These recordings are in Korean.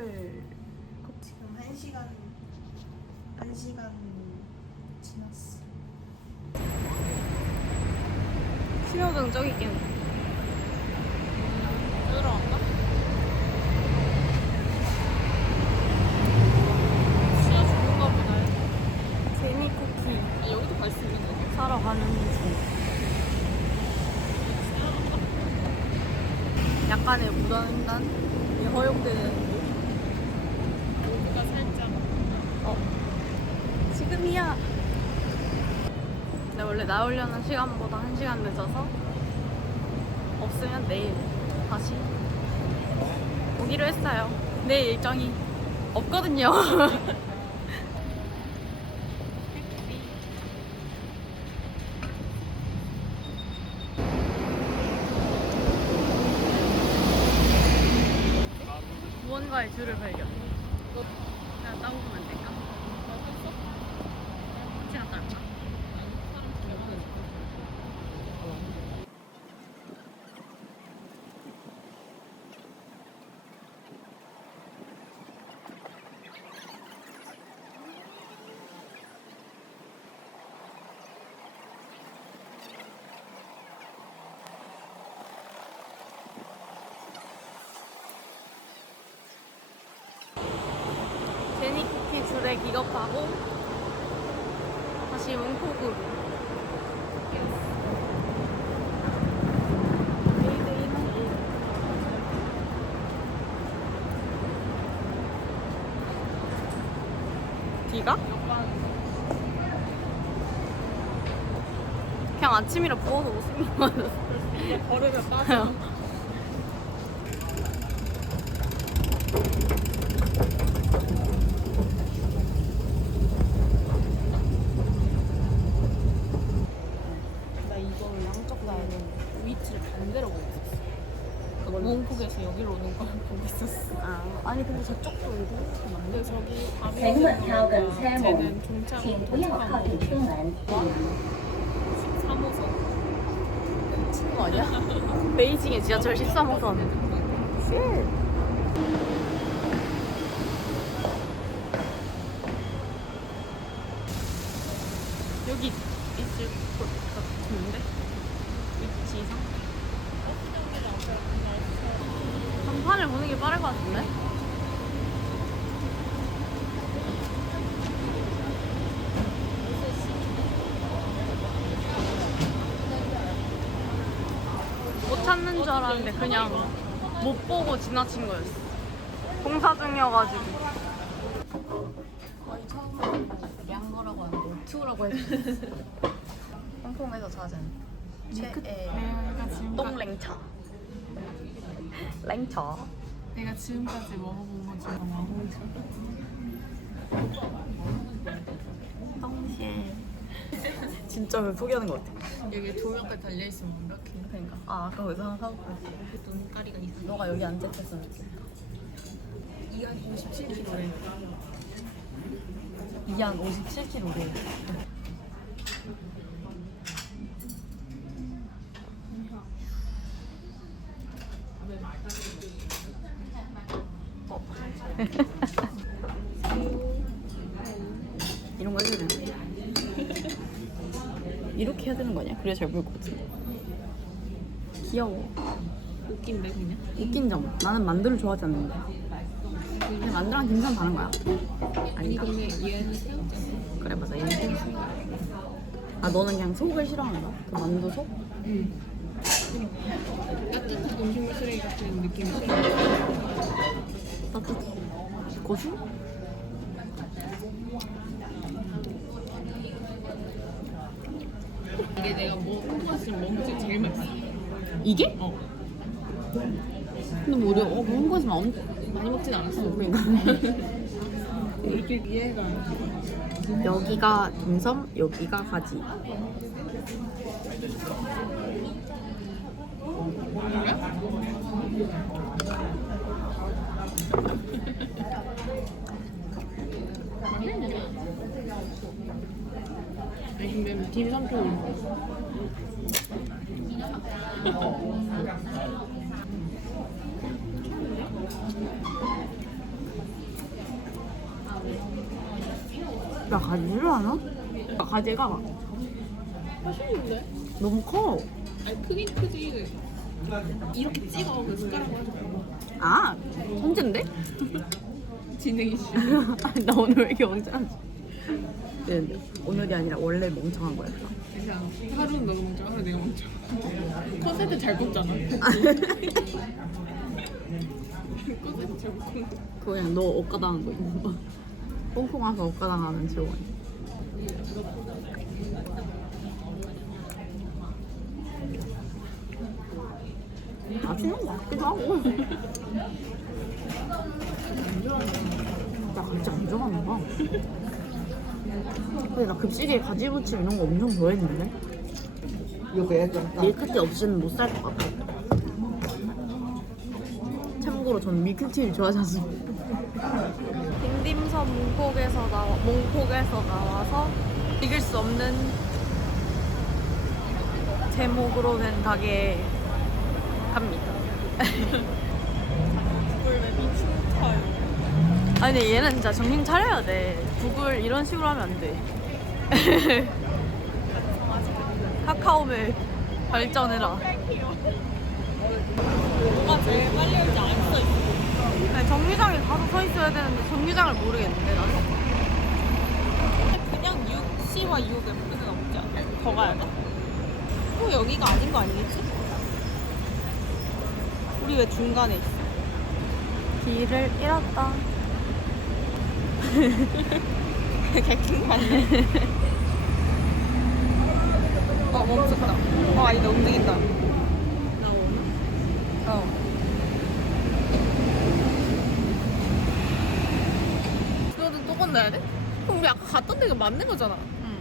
코치. 지금 1시간 1시간 지났어. 신호등 저기 있겠네. 들어왔나? 시야 죽는가 보다. 제니 쿠키 아, 여기도 갈 수 있는 거야? 사러 가는 중. 약간의 무단횡단이 허용되는 여기가 살짝 어 지금이야. 근데 원래 나오려는 시간보다 한 시간 늦어서 없으면 내일 다시 오기로 했어요. 내일 일정이 없거든요. 무언가의 줄을 발견. 그냥 따보면 안 될까? 같이 갔다 올까? 제니쿠키 줄에 기겁하고 다시 웅코구로 뒤가? 그냥 아침이라 부어서 못 쓰는 거 같았어 걸으면 빠져. 나 이걸 양쪽 다 위치를 반대로 보고 있었어. 그걸 몽국에서 여기로 오는 걸 보고 있었어. 아, 아니 근데 저쪽도 이거 근데 저기 请稳操等车门 쟤는 ， 종착 请不要靠近车门。 3호선. 미친 거 아니야? 베이징의 지하철 13호선. 지나친 거였어. 공사 중이어가지고. 거의 처음에 량거라고 하는데 오투라고 해줬어. 홍콩에서 찾은 최애 내가 지금 똥랭차. 랭차. 내가 지금까지 먹어본 것 중에 왕홍차. 똥실. 진짜 왜 포기하는 것 같아? 여기 조명까지 달려 있으면 완벽해. 그러니까. 아, 아까 거기서 하나 사고 그랬어. 눈가리가 있어. 너가 여기 앉았으면 좋겠다. 이한 57kg래. 이한 57kg래. 어. 이런 거 해야 되나? 이렇게 해야 되는 거 아니야? 그래야 잘 보일 것 같은데. 귀여워. 웃긴데 그냥? 웃긴 점. 나는 만두를 좋아하지 않는데. 근데 만두랑 김선 다른 거야? 아니 아닌가? 근데 얘는 새우잖아. 그래 맞아 얘는 생수 아 너는 그냥 속을 싫어한다? 그 만두 속? 응. 따뜻한 음식물 쓰레기 같은 느낌이 들어. 따뜻 고수? 이게 내가 뭐 홍콩에서 먹은 것 중에 제일 맛있어. 이게? 어. 근데 뭐 우리 어 그런 거지만 엄 많이 먹진 않았어. 그러니까 이렇게 이해가 안 돼. 여기가 딤섬 여기가 가지 아니 근데 딤섬도 나 가지를 하나? 나 가지가 맛있는데? 너무 커. 아니 크긴 크지. 이렇게 찍어 그 숟가락으로 아아 언젠데? 진행이 씨. 나 오늘 왜 이렇게 언짢지? 네, 오늘이 아니라 원래 멍청한 거였어. 하루는 너가 멍청, 하루 내가 멍청. 컨셉트 잘 꼽잖아. 컨셉트 잘. 그거 그냥 너 억가당한 거 있는 거. 홍콩 와서 억가당하는 지원. 맛있는 거 같기도 하고. 나 진짜 안 좋아하는 거. 근데 나 급식에 가지무침 이런 거 엄청 좋아했는데. 밀크티 없이는 못 살 것 같아. 참고로 전 밀크티를 좋아하지 않습니다. dimdim섬 몽콕에서 나와 몽콕에서 나와서 이길 수 없는 제목으로 된 가게에 갑니다. 아니 근데 얘는 진짜 정신 차려야 돼. 구글 이런 식으로 하면 안 돼. 카카오를 발전해라. 뭐가 제일 빨리 올지 안 써있어. 아니, 정류장에 가서 서 있어야 되는데 정류장을 모르겠는데 나는. 그냥 6C와 6F는 없지 않아? 더 가야 돼? 또 여기가 아닌 거 아니겠지? 우리 왜 중간에 있어? 길을 잃었다. 개킹 같네. 어, 멈췄다. 어, 아니다, 움직인다. 어. 너도 또 건너야 돼? 그럼 우리 아까 갔던 데가 맞는 거잖아. 응.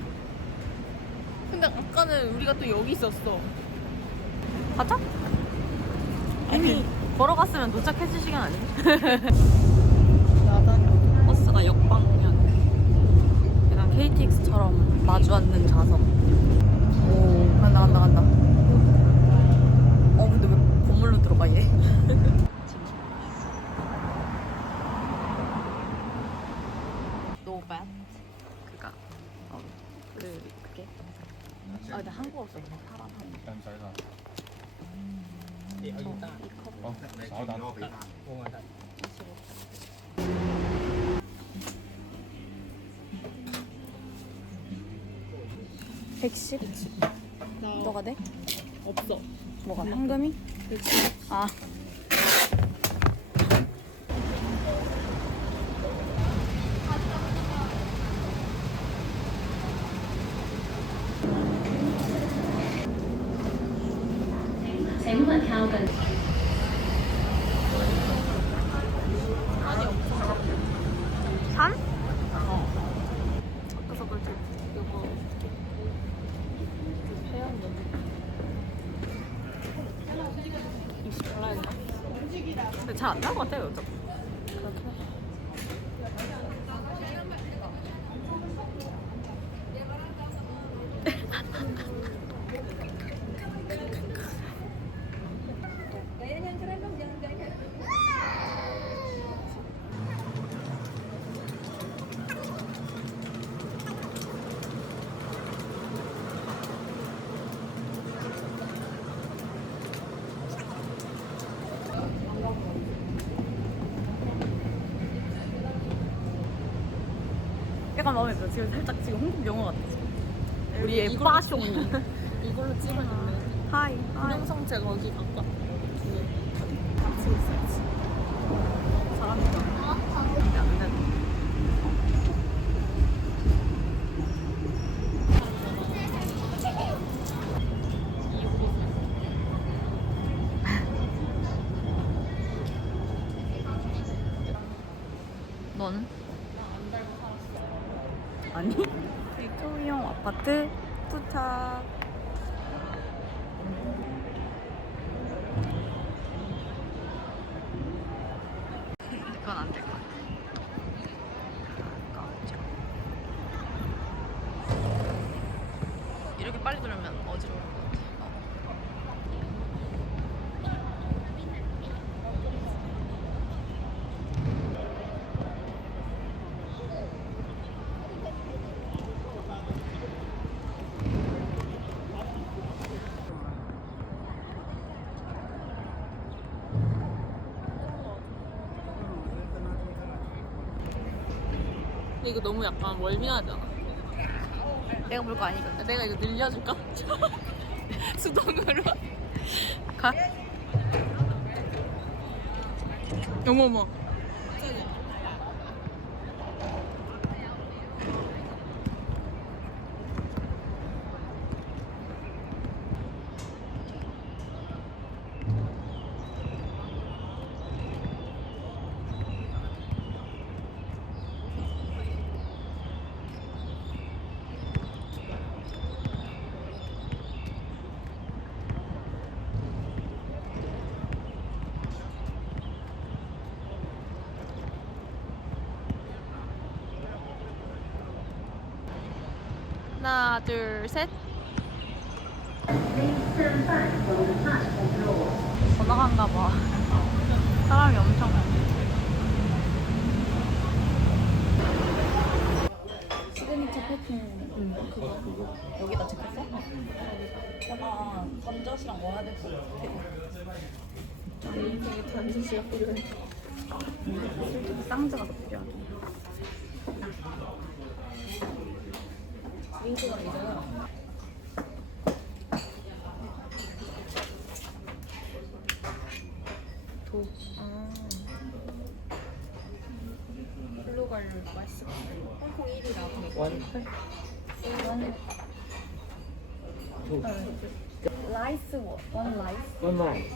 근데 아까는 우리가 또 여기 있었어. 가자. 아니 걸어갔으면 도착했을 시간 아니야? KTX처럼 마주 앉는 좌석. 오, 간다, 간다, 간다. 어, 근데 왜 건물로 들어가, 얘? 노반 그가 어, 그 그게 아 근데 한국어 써 파란 한. 但唔使啦。이 컵. 哦，稍等。110? 너가 돼? 없어. 뭐가? 현금이? 아. 근데 잘안 나올 것같아요, 요즘. 약간 마음에 들어. 지금 살짝 지금 홍콩 영화 같아. 지금. 우리의 이걸로 빠숑. 이걸로 찍어줬네. 하이. 하이. 영상체 거기 갖고. 뒤에. 같이 있어야지. 사람이다. 빨리 들으면 어지러울 것 같아. 이거 너무 약간 멀미하잖아. 내가 볼 거 아니거든. 내가 이거 늘려줄까? 수동으로. 가. 어머머. 하나, 둘, 셋. 번화가인가 봐. 사람이 엄청 많네. 시그니처 패킹 그거 여기다 체크했어? 약간 던젓이랑 먹어야 될것 같아. 내 인생에 단지시가 필요해. 솔직히 더 필요하긴. 도. 아. 플로갈 맛있어. 홍콩 1위라. One. Two. 라이스 원, 원 라이스.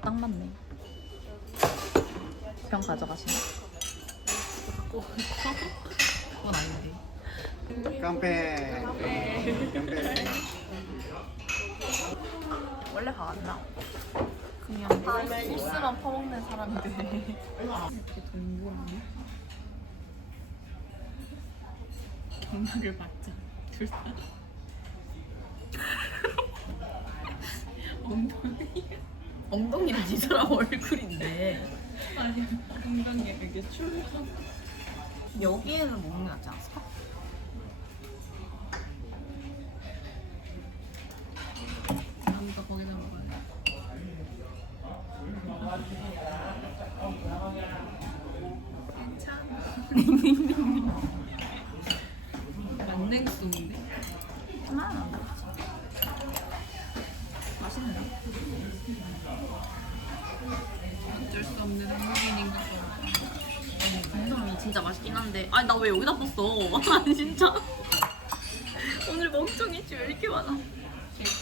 딱 맞네. 병 가져가시네. 그건 아닌데. 깡패. 원래 봐왔나? 그냥 소스만 퍼먹는 사람들. 이렇게 동그랗네. 전화를 받자. 둘 다. 엉덩이. 엉덩이는 이 사람 얼굴인데. 아니, 엉덩이에 이렇게 출 여기에는 먹는 게 낫지 않았어? 남자 거기다 먹어야 돼. 괜찮아. 만냉수인데? 것 같아. 공점이 진짜 맛있긴 한데. 아니, 나 왜 여기다 썼어? 아니, 진짜. 오늘 멍청이 쥐왜 이렇게 많아?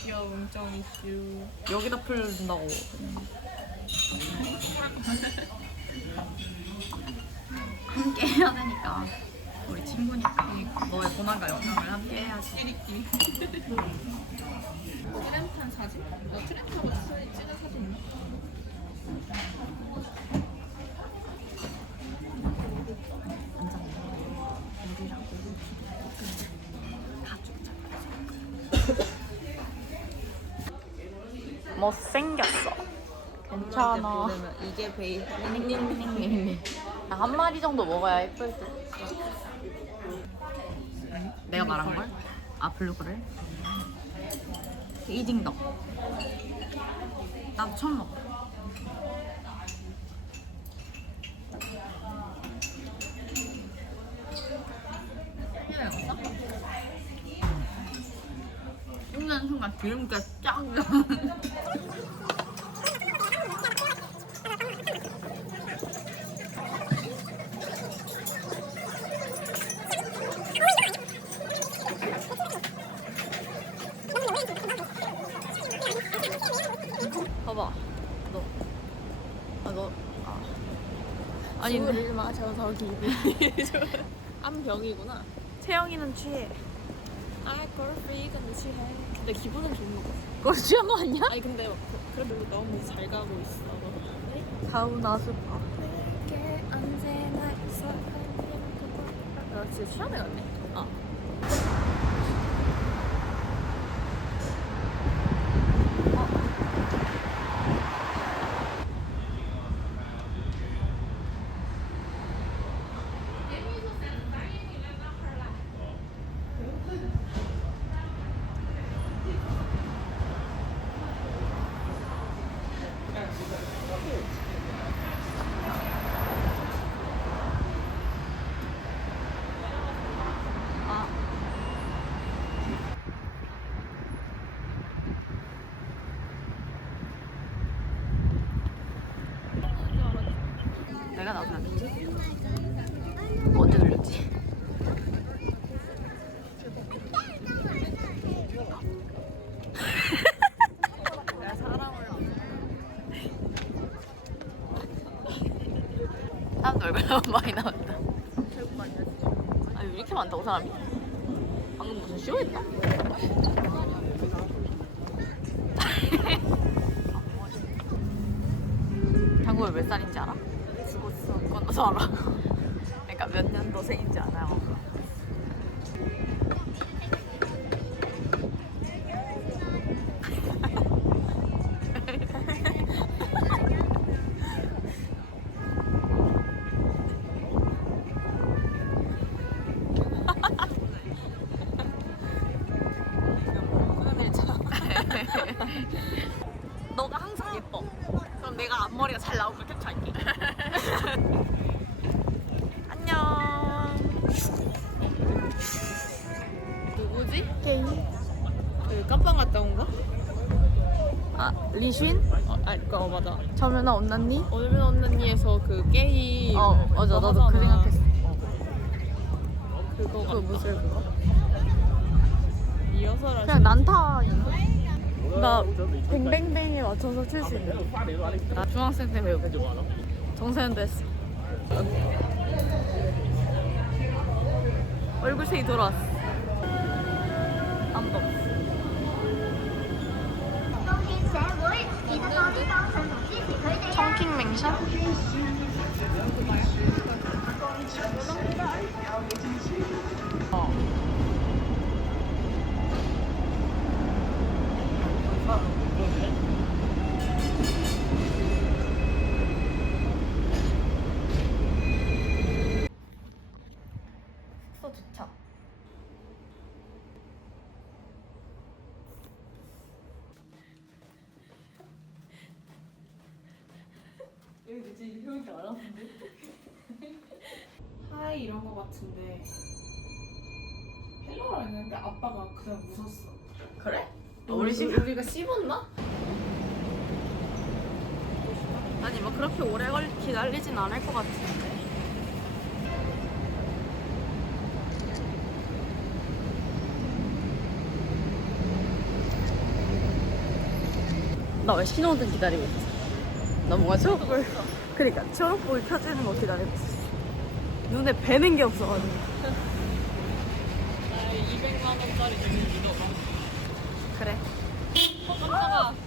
귀여운 웅덩이 슈. 여기다 풀린다고. 함께 해야 되니까. 우리 친구니까. 너의 고난과 영상을 함께 해야지. 끼리끼리. 트램탄 사진? 너 트램타고 사진 찍은 사진 있나? 죽자. 못생겼어. 괜찮아. 이게 베이. 한 마리 정도 먹어야 예쁠 듯. 내가 말한 걸? 아 블루그를? 이딩덕. 나도 처음 먹어. 씹는 순간 기름기가 쫙 나. 봐봐. 너. 아, 너. 아. 아니, 술을 마셔서 기분. 암병이구나. 채영이는 취해. 아 그걸 이건 무시해. 근데 기분은 좋은 거 같아. 그거 취한 거 아니야? 아니 근데 막 그- 그래도 너무 잘 가고 있어. 언제나 있어. 나 진짜 취한 애 같네. 아. 내가 나오면 안 되지? 언제 들렸지? 내가 사람을 사람도 얼굴 너무 많이 나왔다 아니 왜 이렇게 많다고 사람이? 방금 무슨 쇼했나? 당구가 몇 살인지 알아? 죽었어. 그건 너도 알아. 그러니까 몇 년도생인지 알아요. 맞아. 저면아 언났니? 오늘은 언니에서 그 게임. 어 맞아 그거 나도 그 하잖아. 생각했어. 그거 그 무술 그거? 리허설 그냥 난타인가? 나 뱅뱅뱅에 맞춰서 칠수 있는. 나 중학생 때 배우고 정세현도 했어. 얼굴색이 돌아왔어. 안 봐. 청 하이 이런 거 같은데 헬로라 했는데 아빠가 그냥 웃었어. 그래? 우리 집 우리가 씹었나? 아니 뭐 그렇게 오래 걸 기다리진 않을 것 같은데. 나 왜 신호등 기다리고 있지? 나 뭔가 초록불 그러니까 초록불 켜지는 거 기다리고 있어. 눈에 뵈는 게 없어가지고. 나의 200만 원짜리 주문 믿어봐. 그래. 어 깜짝아.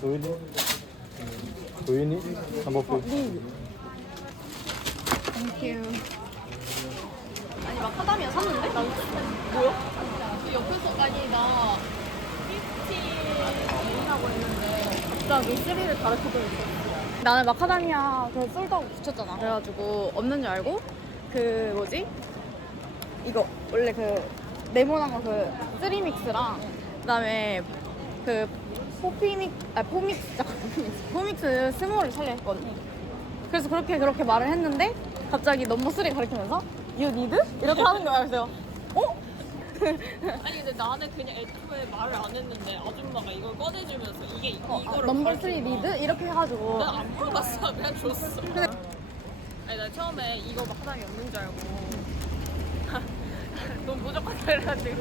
Do you need number four? 아니 마카다미아 샀는데? 나 뭐야? 그 옆에서 아니 나 하고 있는데 갑자기 쓰리를 가르쳐줘 있어. 나는 마카다미아 그 솔드하고 붙였잖아. 그래가지고 없는 줄 알고 그 뭐지? 이거 원래 그 네모난 거 그 쓰리믹스랑 그다음에 그 포피믹 아 포믹스 잠깐 포믹스 포믹스 스몰을 살려 했거든. 그래서 그렇게 그렇게 말을 했는데 갑자기 넘버 쓰리 가르치면서 You need? 이렇게 하는 거야. 그래서 어? 아니 근데 나는 그냥 애초에 말을 안 했는데 아줌마가 이걸 꺼내주면서 이게 이- 어, 이거를 넘버 가르쳐 3준 거야. 리드? 이렇게 해가지고 난안 물어봤어 그냥 줬어 아니 나 처음에 이거 마카다미 없는 줄 알고 돈 무조건 달라가지고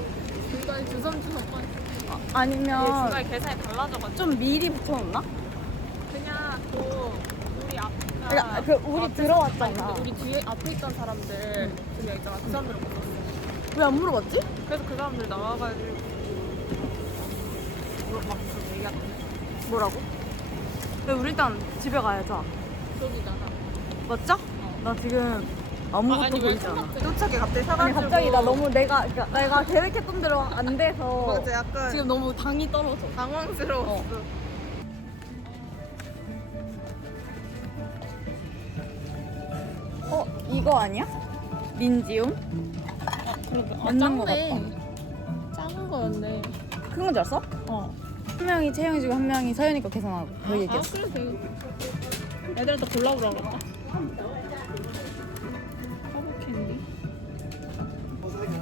중간에 주섬주섬 꺼내 아니면 중간에 계산이 달라져가지고 좀 미리 붙여놓나? 그냥 또 우리 앞 그러니까 그 우리 들어왔잖아. 우리 뒤에 앞에 있던 사람들 두명 있잖아 그 사람들은 못 썼어 왜 안 물어봤지? 그래서 그 사람들 나와가지고 막 얘기하던데 뭐라고? 왜 우리 일단 집에 가야죠. 쪽이잖아 맞죠? 나 지금 아무것도 않아. 쫓아게 갑자기 사가지고 아니 갑자기 나 너무 내가 그러니까 내가 계획했던 대로 안 돼서 맞아 약간 지금 너무 당이 떨어져. 당황스러웠어 어 이거 아니야? 민지움? 그러게 아, 맞는 거 짠네. 작은 거였네 큰 건 줄 알았어? 어. 한 명이 채영이 주고 한 명이 서연이 거 계산하고 그 아 얘기했어. 그래 돼 애들한테 골라보라겠다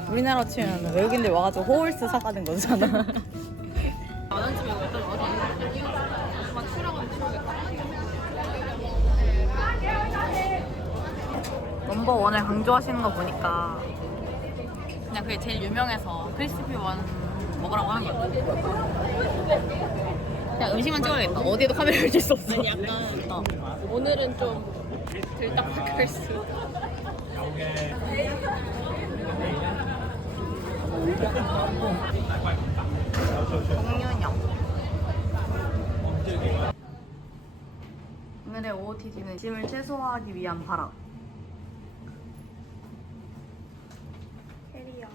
우리나라 치면 외국인들 와가지고 호울스 사가는 거잖아. 넘버 원을 강조하시는 거 보니까 그냥 그게 제일 유명해서 크리스피 원 먹으라고 하는 거야. 그냥 음식만 찍어야겠다. 어디에도 카메라를 줄 수 없어. 아니 약간 어. 오늘은 좀 들딱박할 수 정윤영. 오늘의 OOTD는 짐을 최소화하기 위한 발악. 해리야.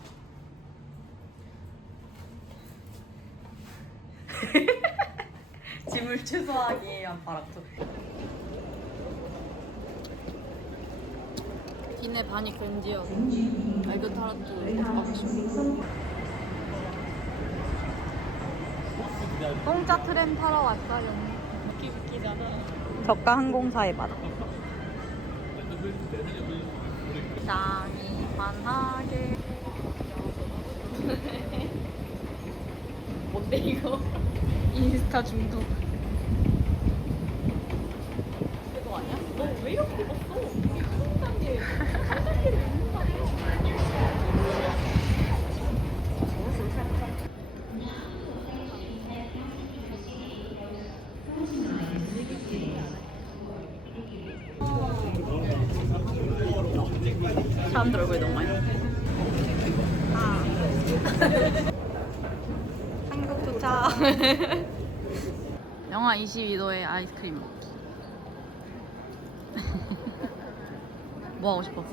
짐을 최소화하기 위한 발악. 비내 반이 금지여. 알고 싶어. 공짜 트램 타러 왔어요. 웃기 웃기잖아 저가 항공사의 바다. 짱이 환하게. 뭔데 이거 인스타 중독 그거 아니야? 너 왜 이렇게 입었어? 사람들 얼굴이 너무 많이 나. 아. 한국 도착. 영하 22도의 아이스크림 먹기. 뭐 하고 싶어?